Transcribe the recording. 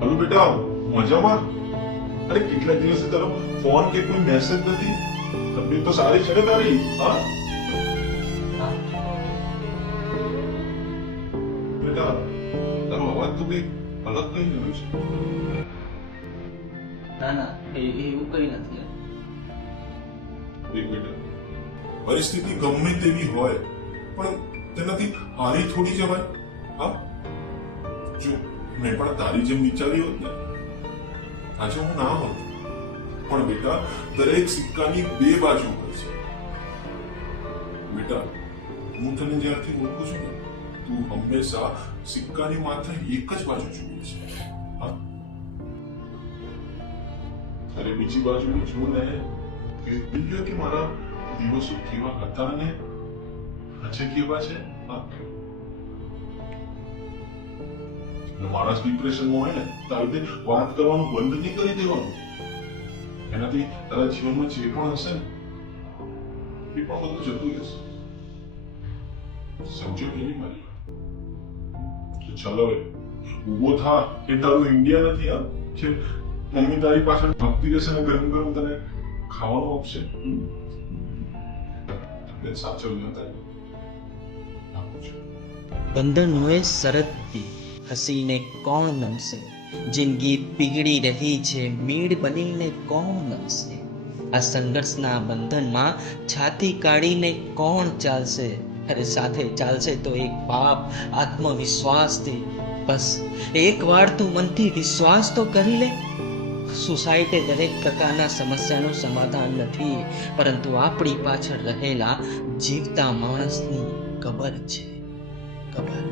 Hello બેટા, મજામાં? અરે કેટલા દિવસથી તારો ફોન કે કોઈ મેસેજ નથી. તબિયત તો સારી છે ને તારી? હા બેટા, તારો અવાજ તો કઈ અલગ કઈ રહ્યો છે. ના ના એવું કઈ નથી. દેખ બેટા, પરિસ્થિતિ ગમે તેવી હોય પણ તેનાથી હારી થોડી જવાય. હા, જો મેં પણ તારી જેમ વિચાર્યું હોત ને, આજે હું ના હોત. પણ બેટા, દરેક સિક્કાની બે બાજુ હોય છે. બેટા, હું તને જ્યારથી ઓળખું છું ને, તું હંમેશા સિક્કાની માત્ર એક જ બાજુ જુએ છે. હા, અરે બીજી બાજુ જો ને, બીજો કે મારા દિવસો કેવા હતા ને આજે કેવા છે. હા, માણસ ડિપ્રેશનમાં હોય ને, તારી રીતે વાત કરવાનું બંધ નહીં કરી દેવાનું. એનાથી તારા જીવનમાં જે પણ હશે ને, એ પણ બધું જતું રહેશે. સમજો કે નહીં મારી વાત? તો ચાલો હવે ઉભો થા. એ તારું ઇન્ડિયા નથી. હા, કે મમ્મી તારી પાછળ ભક્તિ રહેશે ને ગરમ ગરમ તને ખાવાનું આપશે. તબિયત સાચવજો તારી. આપું છું. બંધનોએ શરતથી હસીને કોણ નમશે? જિંદગી પીગળી રહી છે, મીડ બનીને કોણ નમશે? આ સંઘર્ષના બંધનમાં છાતી કાઢીને કોણ ચાલશે? અરે સાથે ચાલશે તો એક બાપ આત્મવિશ્વાસથી. બસ એક વાર તું મનથી વિશ્વાસ તો કરી લે. સોસાયટી દરેક પ્રકારના સમસ્યાનું સમાધાન નથી, પરંતુ આપણી પાછળ રહેલા જીવતા માણસની કબર છે. કબર.